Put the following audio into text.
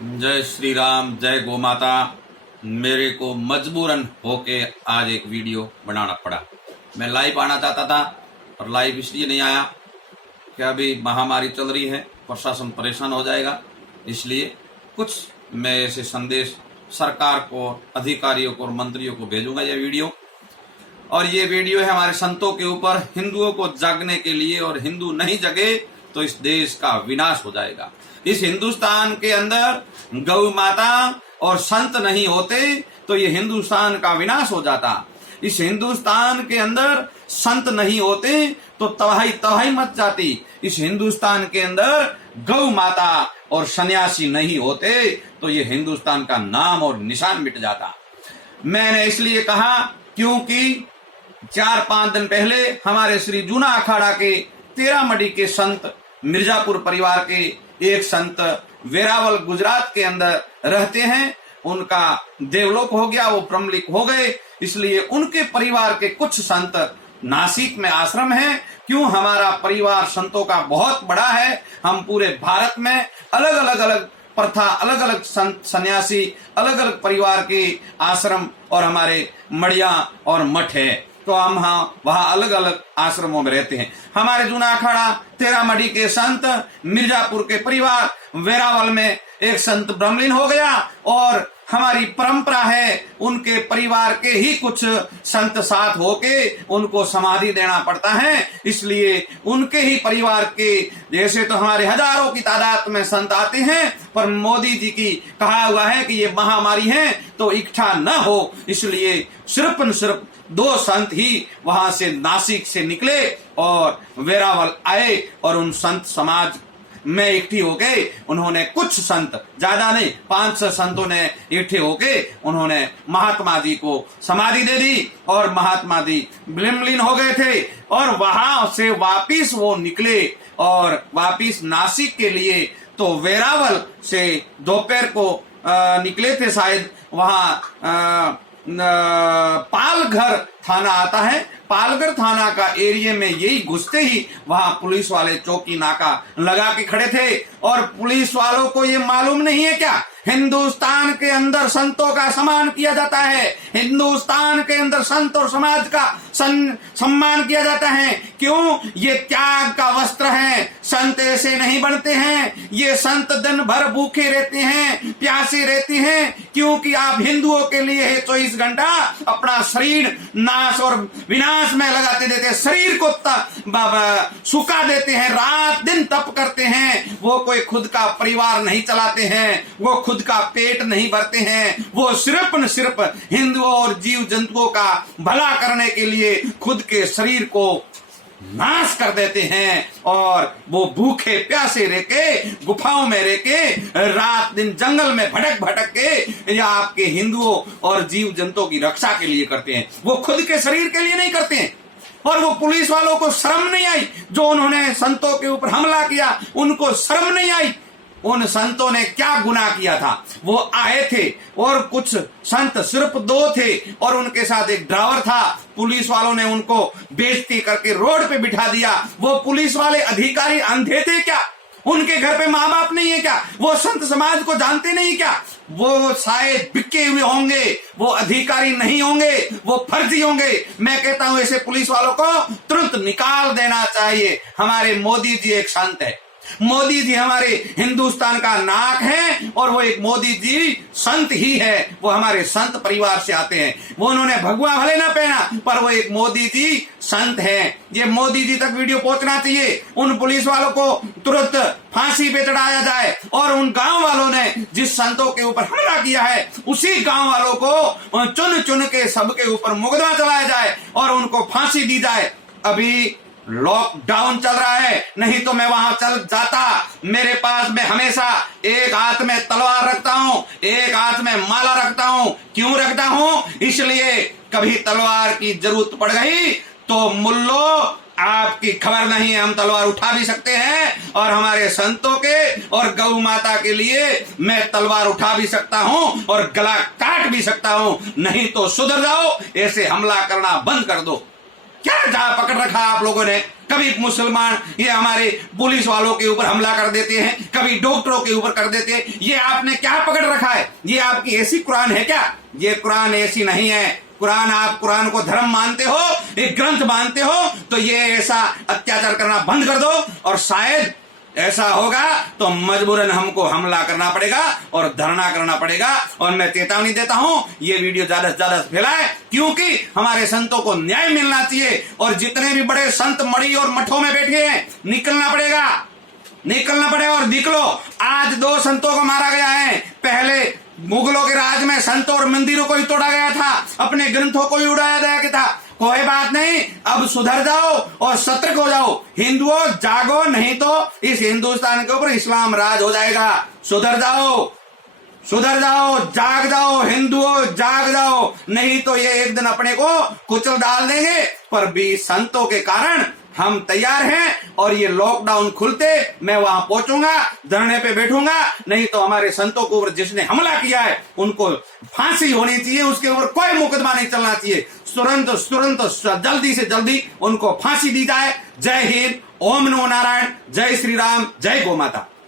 जय श्री राम, जय गौ माता। मेरे को मजबूरन होके आज एक वीडियो बनाना पड़ा। मैं लाइव आना चाहता था और लाइव इसलिए नहीं आया कि अभी महामारी चल रही है, प्रशासन परेशान हो जाएगा। इसलिए कुछ मैं ऐसे संदेश सरकार को, अधिकारियों को और मंत्रियों को भेजूंगा ये वीडियो। और ये वीडियो है हमारे संतों के ऊपर, हिंदुओं को जागने के लिए। और हिंदू नहीं जगे तो इस देश का विनाश हो जाएगा। इस हिंदुस्तान के अंदर गौ माता और संत नहीं होते तो ये हिंदुस्तान का विनाश हो जाता। इस हिंदुस्तान के अंदर संत नहीं होते तो तबाही तबाही मच जाती। इस हिंदुस्तान के अंदर गौ माता और सन्यासी नहीं होते तो ये हिंदुस्तान का नाम और निशान मिट जाता। मैंने इसलिए कहा क्योंकि 4-5 दिन पहले हमारे श्री जूना अखाड़ा के 13 मडी के संत, मिर्जापुर परिवार के एक संत वेरावल गुजरात के अंदर रहते हैं, उनका देवलोक हो गया, वो ब्रह्मलीक हो गए। इसलिए उनके परिवार के कुछ संत नासिक में आश्रम है। क्यों? हमारा परिवार संतों का बहुत बड़ा है। हम पूरे भारत में अलग अलग प्रथा, अलग अलग संत सन्यासी, अलग अलग परिवार के आश्रम और हमारे मड़िया और मठ है। तो हम वहां अलग अलग आश्रमों में रहते हैं। हमारे जूना अखाड़ा 13 मडी के संत, मिर्जापुर के परिवार, वेरावल में एक संत ब्रह्मलीन हो गया। और हमारी परंपरा है उनके परिवार के ही कुछ संत साथ होके उनको समाधि देना पड़ता है। इसलिए उनके ही परिवार के जैसे तो हमारे हजारों की तादाद में संत आते हैं, पर मोदी जी की कहा हुआ है कि ये महामारी है तो इकट्ठा न हो। इसलिए सिर्फ 2 संत ही वहां से नासिक से निकले और वेरावल आए और उन संत समाज में इकट्ठी हो गए। उन्होंने कुछ संत, ज्यादा नहीं, 500 संतों ने इकट्ठे होके उन्होंने महात्मा जी को समाधि दे दी और महात्मा जी ब्रह्मलीन हो गए थे। और वहां से वापिस वो निकले और वापिस नासिक के लिए। तो वेरावल से दोपहर को निकले थे शायद। वहां पालघर थाना आता है, पालघर थाना का एरिया में यही घुसते ही वहां पुलिस वाले चौकी नाका लगा के खड़े थे। और पुलिस वालों को ये मालूम नहीं है क्या हिंदुस्तान के अंदर संतों का सम्मान किया जाता है, हिंदुस्तान के अंदर संत और समाज का सम्मान किया जाता है। क्यों? ये त्याग का वस्त्र है। संत ऐसे नहीं बनते हैं। ये संत दिन भर भूखे रहते हैं, प्यासे रहते हैं, क्योंकि आप हिंदुओं के लिए 24 घंटा अपना शरीर नाश और विनाश में लगाते देते, शरीर को सुखा देते हैं, रात दिन तप करते हैं। वो कोई खुद का परिवार नहीं चलाते हैं, वो खुद का पेट नहीं भरते हैं। वो सिर्फ न सिर्फ हिंदुओं और जीव जंतुओं का भला करने के लिए खुद के शरीर को नाश कर देते हैं। और वो भूखे प्यासे रह के, गुफाओं में रह के, रात दिन जंगल में भटक के या आपके हिंदुओं और जीव जंतुओं की रक्षा के लिए करते हैं। वो खुद के शरीर के लिए नहीं करते हैं। और वो पुलिस वालों को शर्म नहीं आई जो उन्होंने संतों के ऊपर हमला किया, उनको शर्म नहीं आई। उन संतों ने क्या गुनाह किया था? वो आए थे और कुछ संत, सिर्फ 2 थे और उनके साथ एक ड्राइवर था। पुलिस वालों ने उनको बेइज्जती करके रोड पे बिठा दिया। वो पुलिस वाले अधिकारी अंधे थे क्या? उनके घर पे माँ बाप नहीं है क्या? वो संत समाज को जानते नहीं क्या? वो शायद बिके हुए होंगे, वो अधिकारी नहीं होंगे, वो फर्जी होंगे। मैं कहता हूं ऐसे पुलिस वालों को तुरंत निकाल देना चाहिए। हमारे मोदी जी एक संत है, मोदी जी हमारे हिंदुस्तान का नाक है और वो एक मोदी जी संत ही है। वो हमारे संत परिवार से आते हैं। वो उन्होंने भगवा भले ना पहना, पर वो एक मोदी जी संत है। ये मोदी जी तक वीडियो पहुंचना चाहिए। उन पुलिस वालों को तुरंत फांसी पे चढ़ाया जाए और उन गांव वालों ने जिस संतों के ऊपर हमला किया है उसी गांव वालों को चुन चुन के सबके ऊपर मुकदमा चलाया जाए और उनको फांसी दी जाए। अभी लॉकडाउन चल रहा है, नहीं तो मैं वहां चल जाता। मेरे पास में हमेशा एक हाथ में तलवार रखता हूं, एक हाथ में माला रखता हूं। क्यों रखता हूं? इसलिए कभी तलवार की जरूरत पड़ गई तो मुल्लो आपकी खबर नहीं है, हम तलवार उठा भी सकते हैं। और हमारे संतों के और गौ माता के लिए मैं तलवार उठा भी सकता हूं और गला काट भी सकता हूं। नहीं तो सुधर जाओ, ऐसे हमला करना बंद कर दो। क्या जहां पकड़ रखा आप लोगों ने? कभी मुसलमान ये हमारे पुलिस वालों के ऊपर हमला कर देते हैं, कभी डॉक्टरों के ऊपर कर देते हैं। ये आपने क्या पकड़ रखा है? ये आपकी ऐसी कुरान है क्या? ये कुरान ऐसी नहीं है। कुरान, आप कुरान को धर्म मानते हो, एक ग्रंथ मानते हो, तो ये ऐसा अत्याचार करना बंद कर दो। और शायद ऐसा होगा तो मजबूरन हमको हमला करना पड़ेगा और धरना करना पड़ेगा। और मैं चेतावनी देता हूं, ये वीडियो ज्यादा से ज्यादा फैलाए, क्योंकि हमारे संतों को न्याय मिलना चाहिए। और जितने भी बड़े संत मड़ी और मठों में बैठे हैं, निकलना पड़ेगा और निकलो। आज 2 संतों को मारा गया है। पहले मुगलों के राज में संतों और मंदिरों को ही तोड़ा गया था, अपने ग्रंथों को ही उड़ाया गया था। कोई बात नहीं, अब सुधर जाओ और सतर्क हो जाओ। हिंदुओं जागो, नहीं तो इस हिंदुस्तान के ऊपर इस्लाम राज हो जाएगा। सुधर जाओ, जाग जाओ हिंदुओं, जाग जाओ, नहीं तो ये एक दिन अपने को कुचल डाल देंगे। पर भी संतों के कारण हम तैयार हैं, और ये लॉकडाउन खुलते मैं वहां पहुंचूंगा, धरने पे बैठूंगा। नहीं तो हमारे संतों के ऊपर जिसने हमला किया है उनको फांसी होनी चाहिए, उसके ऊपर कोई मुकदमा नहीं चलना चाहिए। तुरंत जल्दी से जल्दी उनको फांसी दी जाए। जय हिंद, ओम नमो नारायण, जय श्री राम, जय गौ माता।